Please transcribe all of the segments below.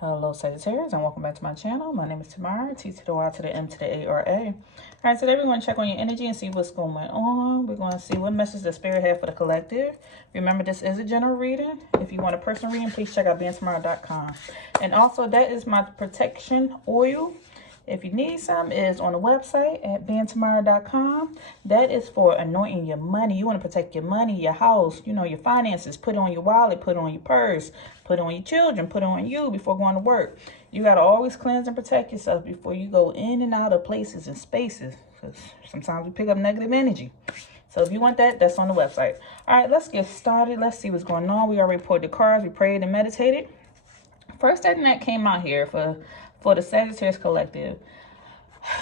Hello Sagittarius, and welcome back to my channel. My name is Tamara, T to the Y to the M to the A-R-A. All right, today we're going to check on your energy and see what's going on. We're going to see what message the spirit had for the collective. Remember, this is a general reading. If you want a personal reading, please check out beingtymara.com. And also, that is my protection oil. If you need some, it is on the website at beingtymara.com. That is for anointing your money. You want to protect your money, your house, you know, your finances. Put it on your wallet, put it on your purse, put it on your children, put it on you before going to work. You got to always cleanse and protect yourself before you go in and out of places and spaces. Because sometimes we pick up negative energy. So if you want that, that's on the website. All right, let's get started. Let's see what's going on. We already pulled the cards. We prayed and meditated. First thing that came out here for the Sagittarius collective,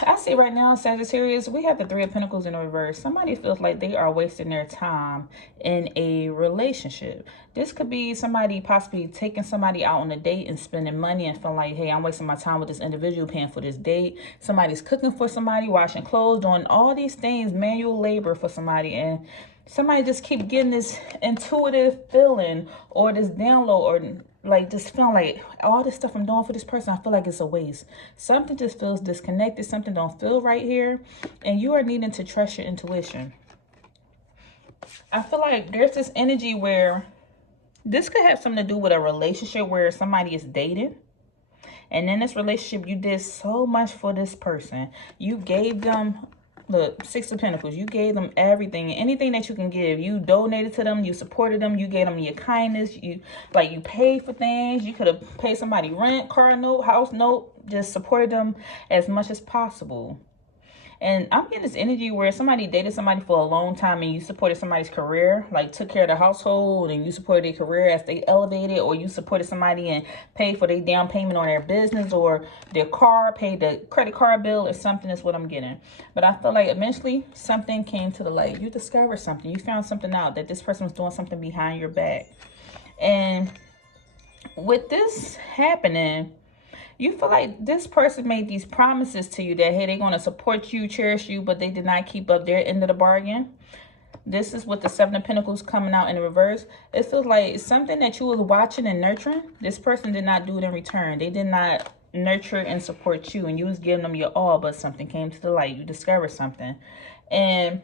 I see right now, Sagittarius, we have the Three of Pentacles in reverse. Somebody feels like they are wasting their time in a relationship. This could be somebody possibly taking somebody out on a date and spending money and feeling like, hey, I'm wasting my time with this individual, paying for this date. Somebody's cooking for somebody, washing clothes, doing all these things, manual labor for somebody, and somebody just keep getting this intuitive feeling or this download or like just feeling like all this stuff I'm doing for this person, I feel like it's a waste. Something just feels disconnected. Something don't feel right here. And you are needing to trust your intuition. I feel like there's this energy where this could have something to do with a relationship where somebody is dating. And in this relationship, you did so much for this person. You gave them, look, Six of Pentacles. You gave them everything, anything that you can give. You donated to them. You supported them. You gave them your kindness. You paid for things. You could have paid somebody rent, car note, house note. Just supported them as much as possible. And I'm getting this energy where somebody dated somebody for a long time and you supported somebody's career, like took care of the household and you supported their career as they elevated, or you supported somebody and paid for their down payment on their business or their car, paid the credit card bill or something is what I'm getting. But I feel like eventually something came to the light. You discovered something. You found something out that this person was doing something behind your back. And with this happening, you feel like this person made these promises to you that, hey, they're going to support you, cherish you, but they did not keep up their end of the bargain. This is with the Seven of Pentacles coming out in the reverse. It feels like it's something that you was watching and nurturing. This person did not do it in return. They did not nurture and support you, and you was giving them your all, but something came to the light. You discovered something. And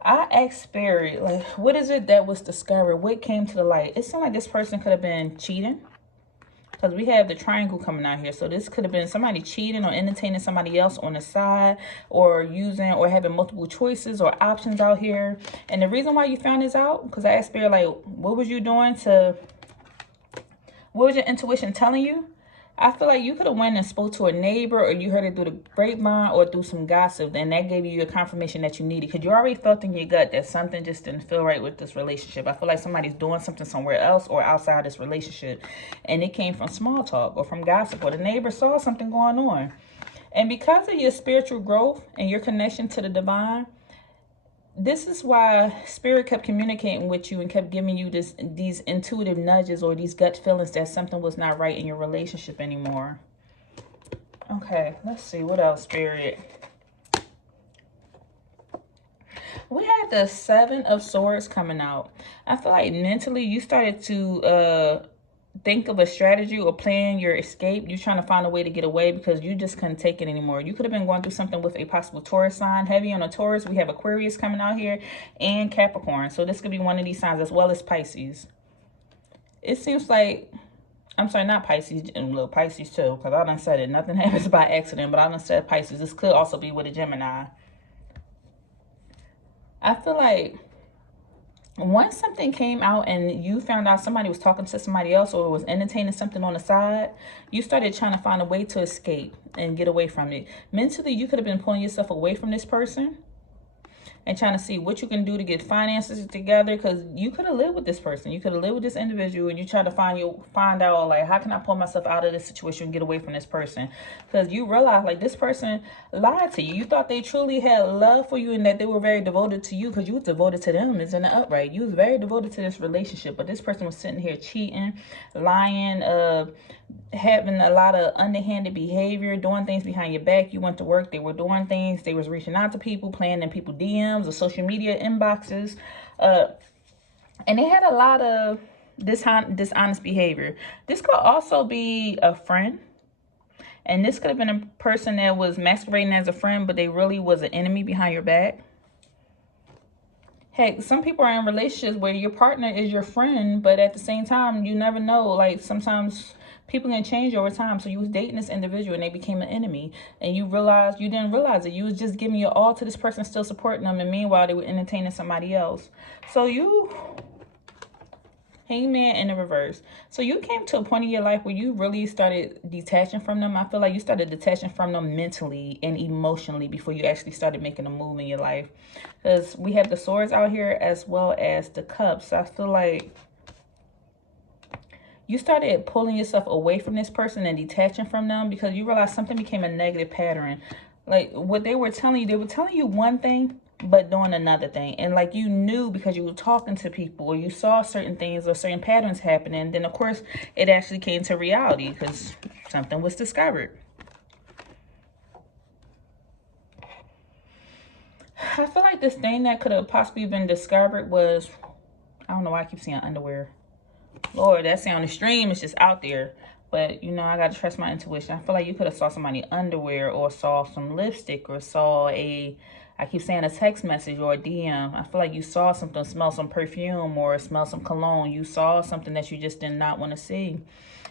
I asked Spirit, like, what is it that was discovered? What came to the light? It seemed like this person could have been cheating. Because we have the triangle coming out here. So this could have been somebody cheating or entertaining somebody else on the side, or using or having multiple choices or options out here. And the reason why you found this out, because I asked Spirit, like, what was you doing to, what was your intuition telling you? I feel like you could have went and spoke to a neighbor, or you heard it through the grapevine or through some gossip, and that gave you your confirmation that you needed, because you already felt in your gut that something just didn't feel right with this relationship. I feel like somebody's doing something somewhere else or outside this relationship, and it came from small talk or from gossip, or the neighbor saw something going on. And because of your spiritual growth and your connection to the divine, this is why Spirit kept communicating with you and kept giving you these intuitive nudges or these gut feelings that something was not right in your relationship anymore. Okay, let's see. What else, Spirit? We had the Seven of Swords coming out. I feel like mentally you started to think of a strategy or plan your escape. You're trying to find a way to get away because you just couldn't take it anymore. You could have been going through something with a possible Taurus sign. Heavy on a Taurus. We have Aquarius coming out here and Capricorn. So this could be one of these signs, as well as Pisces. It seems like, I'm sorry, not Pisces, and little Pisces too, because I done said it. Nothing happens by accident, but I done said Pisces. This could also be with a Gemini. I feel like once something came out and you found out somebody was talking to somebody else or was entertaining something on the side, you started trying to find a way to escape and get away from it. Mentally, you could have been pulling yourself away from this person and trying to see what you can do to get finances together, because you could have lived with this person. You could have lived with this individual, and you try to find out, like, how can I pull myself out of this situation and get away from this person? Because you realize, like, this person lied to you. You thought they truly had love for you and that they were very devoted to you, because you was devoted to them. It's in the upright. You was very devoted to this relationship, but this person was sitting here cheating, lying, having a lot of underhanded behavior, doing things behind your back. You went to work, they were doing things, they was reaching out to people, playing in people DMs or social media inboxes, and they had a lot of dishonest behavior. This could also be a friend. And this could have been a person that was masquerading as a friend, but they really was an enemy behind your back. Heck, some people are in relationships where your partner is your friend, but at the same time, you never know. Like, sometimes people can change over time. So you was dating this individual and they became an enemy. And you didn't realize it. You was just giving your all to this person, still supporting them. And meanwhile, they were entertaining somebody else. So you... Hangman in the reverse. So you came to a point in your life where you really started detaching from them. I feel like you started detaching from them mentally and emotionally before you actually started making a move in your life. Because we have the swords out here as well as the cups. I feel like you started pulling yourself away from this person and detaching from them because you realized something became a negative pattern. Like what they were telling you one thing, but doing another thing. And like you knew because you were talking to people or you saw certain things or certain patterns happening. And then of course it actually came to reality because something was discovered. I feel like this thing that could have possibly been discovered was, I don't know why I keep saying underwear. Lord, that sound extreme. It's just out there. But, you know, I got to trust my intuition. I feel like you could have saw somebody underwear or saw some lipstick or saw I keep saying a text message or a DM. I feel like you saw something, smell some perfume or smell some cologne. You saw something that you just did not want to see.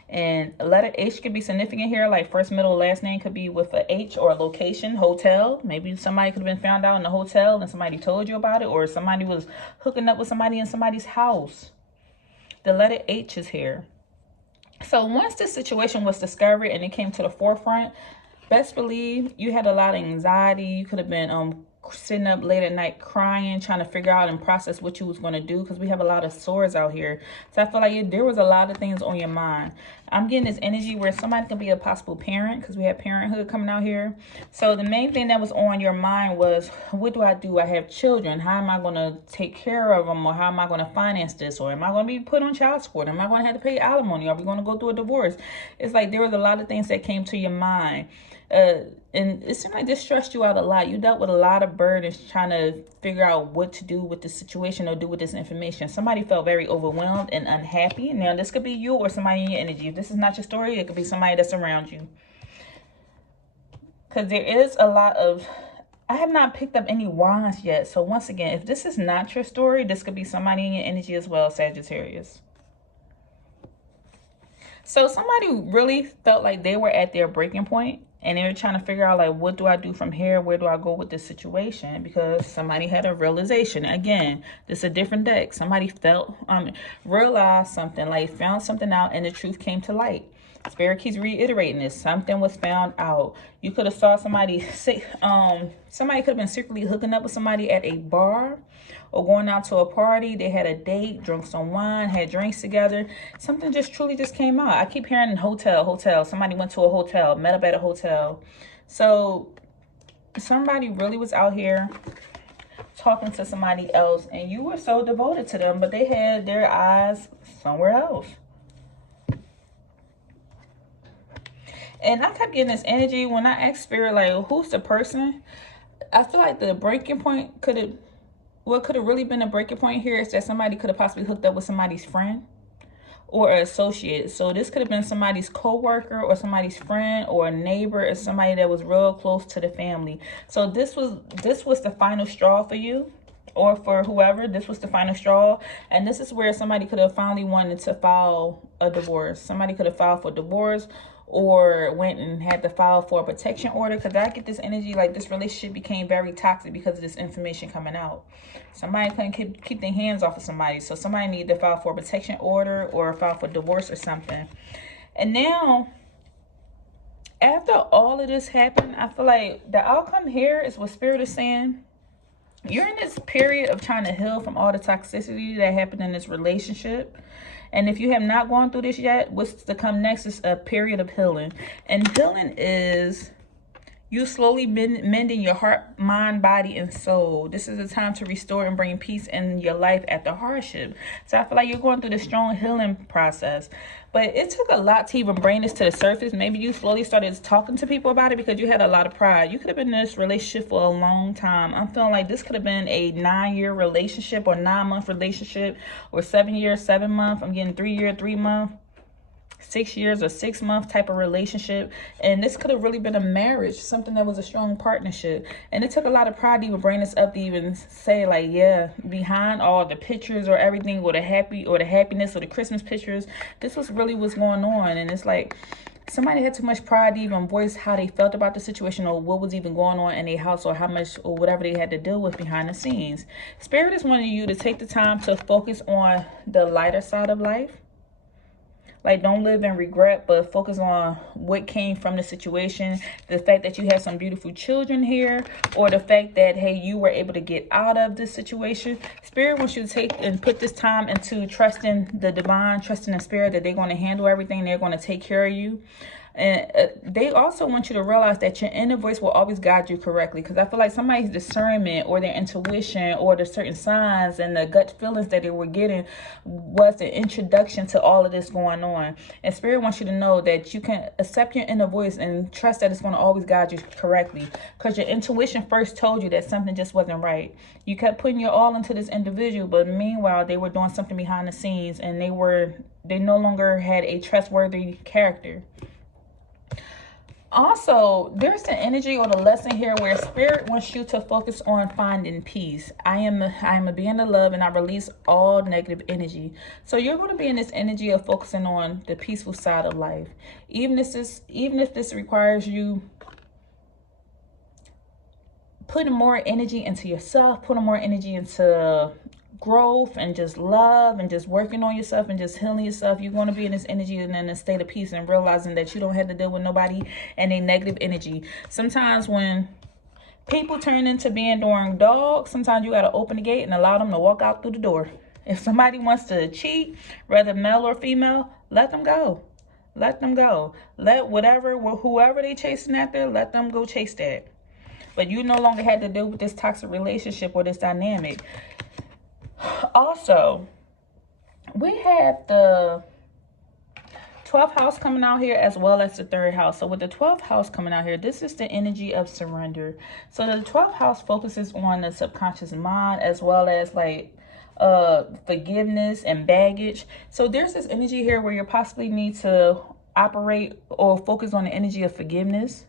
And letter H could be significant here. Like first, middle, last name could be with a H or a location, hotel. Maybe somebody could have been found out in the hotel and somebody told you about it. Or somebody was hooking up with somebody in somebody's house. The letter H is here. So once this situation was discovered and it came to the forefront, best believe you had a lot of anxiety. You could have been sitting up late at night crying, trying to figure out and process what you was going to do because we have a lot of swords out here. So I feel like there was a lot of things on your mind. I'm getting this energy where somebody could be a possible parent because we have parenthood coming out here. So the main thing that was on your mind was, what do? I have children. How am I going to take care of them? Or how am I going to finance this? Or am I going to be put on child support? Am I going to have to pay alimony? Are we going to go through a divorce? It's like there was a lot of things that came to your mind. And it seemed like this stressed you out a lot. You dealt with a lot of burdens trying to figure out what to do with the situation or do with this information. Somebody felt very overwhelmed and unhappy. Now, this could be you or somebody in your energy. If this is not your story, it could be somebody that's around you. Because there is a lot of... I have not picked up any wands yet. So once again, if this is not your story, this could be somebody in your energy as well, Sagittarius. So somebody really felt like they were at their breaking point. And they were trying to figure out, like, what do I do from here? Where do I go with this situation? Because somebody had a realization. Again, this is a different deck. Somebody realized something, like found something out, and the truth came to light. Spirit keeps reiterating this. Something was found out. You could have saw somebody somebody could have been secretly hooking up with somebody at a bar or going out to a party. They had a date, drunk some wine, had drinks together. Something just truly just came out. I keep hearing hotel. Somebody went to a hotel, met up at a hotel. So somebody really was out here talking to somebody else, and you were so devoted to them, but they had their eyes somewhere else. And I kept getting this energy when I asked Spirit, like, who's the person? I feel like the breaking point what could have really been a breaking point here is that somebody could have possibly hooked up with somebody's friend or an associate. So this could have been somebody's co-worker or somebody's friend or a neighbor or somebody that was real close to the family. So this was the final straw for you, or for whoever. This was the final straw. And this is where somebody could have finally wanted to file a divorce. Somebody could have filed for divorce or went and had to file for a protection order. Because I get this energy like this relationship became very toxic because of this information coming out. Somebody couldn't keep their hands off of somebody. So somebody needed to file for a protection order or file for divorce or something. And now, after all of this happened, I feel like the outcome here is what Spirit is saying. You're in this period of trying to heal from all the toxicity that happened in this relationship. And if you have not gone through this yet, what's to come next is a period of healing. And healing is You slowly mending your heart, mind, body, and soul. This is the time to restore and bring peace in your life after hardship. So I feel like you're going through the strong healing process. But it took a lot to even bring this to the surface. Maybe you slowly started talking to people about it because you had a lot of pride. You could have been in this relationship for a long time. I'm feeling like this could have been a 9-year relationship or 9-month relationship or 7 years, 7 month. I'm getting 3 year, 3 month. 6 years or 6 month type of relationship, and this could have really been a marriage, something that was a strong partnership. And it took a lot of pride to even bring this up, to even say like, yeah, behind all the pictures or everything, or the happiness or the Christmas pictures, this was really what's going on. And it's like somebody had too much pride to even voice how they felt about the situation, or what was even going on in their house, or how much or whatever they had to deal with behind the scenes. Spirit is wanting you to take the time to focus on the lighter side of life. Like, don't live in regret, but focus on what came from the situation. The fact that you have some beautiful children here, or the fact that, hey, you were able to get out of this situation. Spirit wants you to take and put this time into trusting the divine, trusting the spirit that they're going to handle everything. They're going to take care of you. And they also want you to realize that your inner voice will always guide you correctly. Because I feel like somebody's discernment or their intuition or the certain signs and the gut feelings that they were getting was an introduction to all of this going on. And Spirit wants you to know that you can accept your inner voice and trust that it's going to always guide you correctly. Because your intuition first told you that something just wasn't right. You kept putting your all into this individual, but meanwhile they were doing something behind the scenes, and they no longer had a trustworthy character. Also, there's the energy or the lesson here where Spirit wants you to focus on finding peace. I am a being of love, and I release all negative energy. So you're going to be in this energy of focusing on the peaceful side of life. Even if this requires you putting more energy into yourself, putting more energy into growth and just love and just working on yourself and just healing yourself. You're going to be in this energy and in a state of peace, and realizing that you don't have to deal with nobody and a negative energy. Sometimes when people turn into being during dogs, sometimes you got to open the gate and allow them to walk out through the door. If somebody wants to cheat, whether male or female, let them go. Let them go. Let whoever they chasing after, let them go chase that. But you no longer had to deal with this toxic relationship or this dynamic. Also, we have the 12th house coming out here, as well as the 3rd house. So with the 12th house coming out here, this is the energy of surrender. So the 12th house focuses on the subconscious mind, as well as like forgiveness and baggage. So there's this energy here where you possibly need to operate or focus on the energy of forgiveness.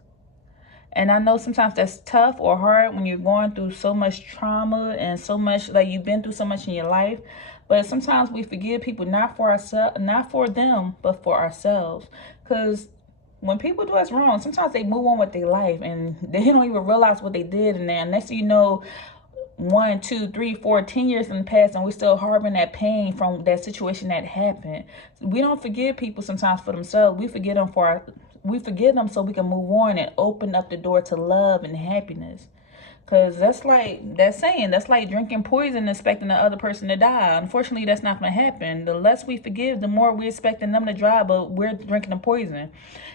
And I know sometimes that's tough or hard when you're going through so much trauma and so much, like you've been through so much in your life. But sometimes we forgive people, not for ourselves, not for them, but for ourselves. Because when people do us wrong, sometimes they move on with their life and they don't even realize what they did. And then next thing you know, 1, 2, 3, 4, 10 years in the past, and we're still harboring that pain from that situation that happened. We don't forgive people sometimes for themselves. We forgive them so we can move on and open up the door to love and happiness. Because that's like that saying, that's like drinking poison and expecting the other person to die. Unfortunately, that's not going to happen. The less we forgive, the more we're expecting them to die, but we're drinking the poison.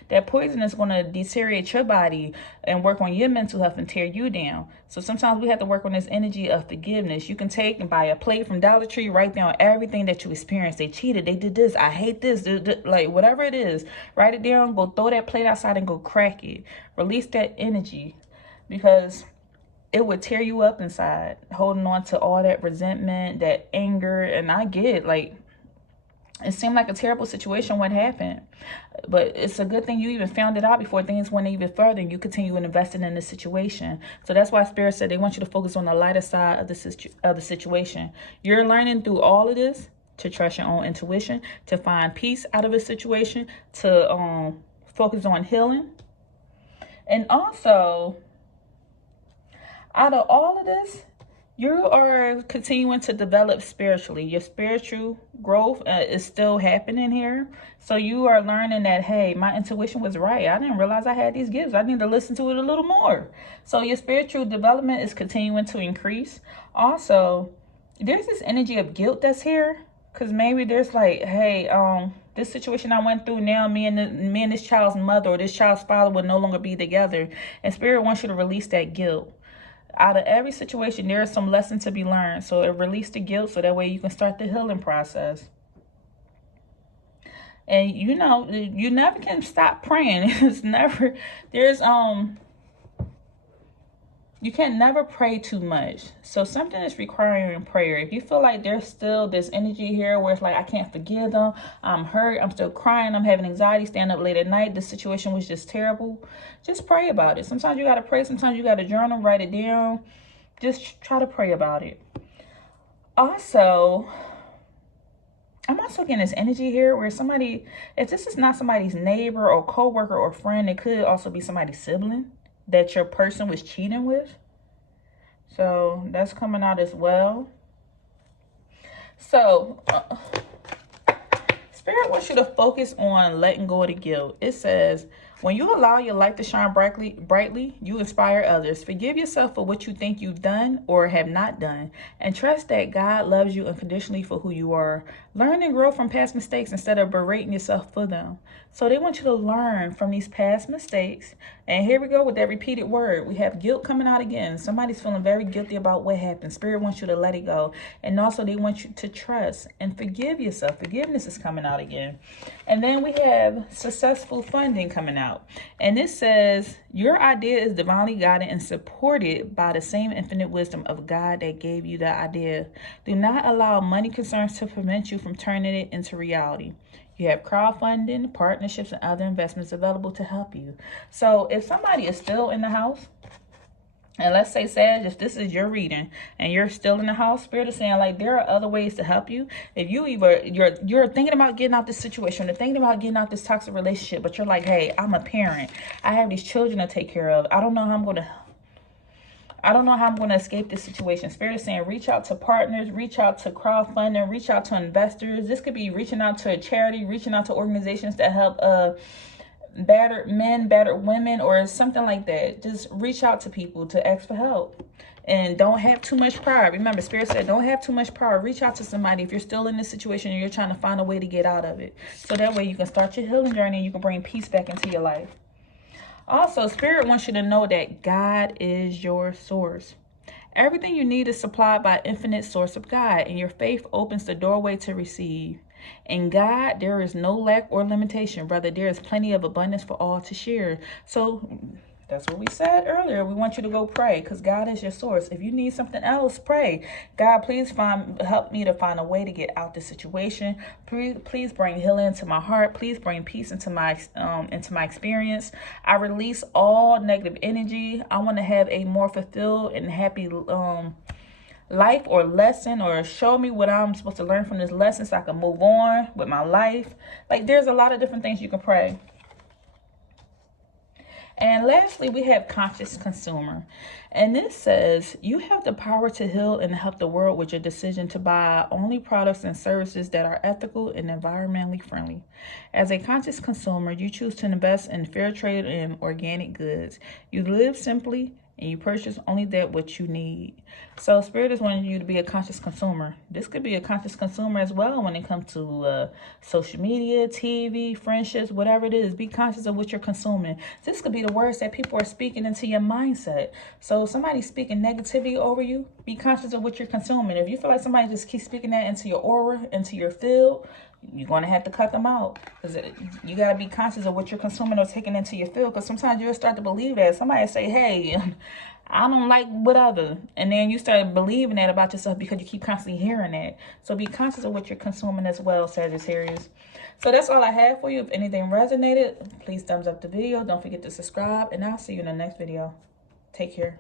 That poison is going to deteriorate your body and work on your mental health and tear you down. So sometimes we have to work on this energy of forgiveness. You can take and buy a plate from Dollar Tree, write down everything that you experienced. They cheated, they did this, I hate this, like whatever it is. Write it down, go throw that plate outside and go crack it. Release that energy, because it would tear you up inside, holding on to all that resentment, that anger. And I get it, like, it seemed like a terrible situation what happened, but it's a good thing you even found it out before things went even further and you continue investing in this situation. So that's why Spirit said they want you to focus on the lighter side of the situation. You're learning through all of this to trust your own intuition, to find peace out of a situation, to focus on healing. And also, out of all of this, you are continuing to develop spiritually. Your spiritual growth is still happening here. So you are learning that, hey, my intuition was right. I didn't realize I had these gifts. I need to listen to it a little more. So your spiritual development is continuing to increase. Also, there's this energy of guilt that's here, Because maybe there's like, hey, this situation I went through, now me and this child's mother or this child's father will no longer be together. And Spirit wants you to release that guilt. Out of every situation, there is some lesson to be learned. So it release the guilt so that way you can start the healing process. And you know, you never can stop praying. It's never, you can never pray too much. So something is requiring prayer. If you feel like there's still this energy here where it's like, I can't forgive them, I'm hurt, I'm still crying, I'm having anxiety, stand up late at night, the situation was just terrible, just pray about it. Sometimes you got to pray, sometimes you got to journal, write it down. Just try to pray about it. Also, I'm also getting this energy here where somebody, if this is not somebody's neighbor or coworker or friend, it could also be somebody's sibling that your person was cheating with. So that's coming out as well. So Spirit wants you to focus on letting go of the guilt. It says, when you allow your light to shine brightly, you inspire others. Forgive yourself for what you think you've done or have not done, and trust that God loves you unconditionally for who you are. Learn and grow from past mistakes instead of berating yourself for them. So they want you to learn from these past mistakes. And here we go with that repeated word. We have guilt coming out again. Somebody's feeling very guilty about what happened. Spirit wants you to let it go. And also they want you to trust and forgive yourself. Forgiveness is coming out again. And then we have successful funding coming out. And it says, your idea is divinely guided and supported by the same infinite wisdom of God that gave you the idea. Do not allow money concerns to prevent you from turning it into reality. You have crowdfunding, partnerships, and other investments available to help you. So if somebody is still in the house, and let's say, Sag, if this is your reading and you're still in the house, Spirit is saying, like, there are other ways to help you. If you you're thinking about getting out this situation, or thinking about getting out this toxic relationship, but you're like, hey, I'm a parent, I have these children to take care of, I don't know how I'm going to escape this situation. Spirit is saying, reach out to partners, reach out to crowdfunding, reach out to investors. This could be reaching out to a charity, reaching out to organizations that help battered men, battered women, or something like that. Just reach out to people to ask for help. And don't have too much pride. Remember, Spirit said, don't have too much pride. Reach out to somebody if you're still in this situation and you're trying to find a way to get out of it. So that way you can start your healing journey and you can bring peace back into your life. Also, Spirit wants you to know that God is your source. Everything you need is supplied by infinite source of God, and your faith opens the doorway to receive. In God, there is no lack or limitation. Rather, there is plenty of abundance for all to share. So that's what we said earlier. We want you to go pray because God is your source. If you need something else, pray. God, please help me to find a way to get out this situation. Please bring healing into my heart. Please bring peace into my experience. I release all negative energy. I want to have a more fulfilled and happy life or lesson, or show me what I'm supposed to learn from this lesson so I can move on with my life. Like, there's a lot of different things you can pray. And lastly, we have conscious consumer. And this says, you have the power to heal and help the world with your decision to buy only products and services that are ethical and environmentally friendly. As a conscious consumer, you choose to invest in fair trade and organic goods. You live simply and you purchase only that what you need. So Spirit is wanting you to be a conscious consumer. This could be a conscious consumer as well when it comes to social media, TV, friendships, whatever it is. Be conscious of what you're consuming. This could be the words that people are speaking into your mindset. So if somebody's speaking negativity over you, be conscious of what you're consuming. If you feel like somebody just keeps speaking that into your aura, into your field, you're going to have to cut them out, because you got to be conscious of what you're consuming or taking into your field, because sometimes you'll start to believe that. Somebody say, hey, I don't like whatever, and then you start believing that about yourself because you keep constantly hearing that. So be conscious of what you're consuming as well, Sagittarius. So that's all I have for you. If anything resonated, please thumbs up the video. Don't forget to subscribe, and I'll see you in the next video. Take care.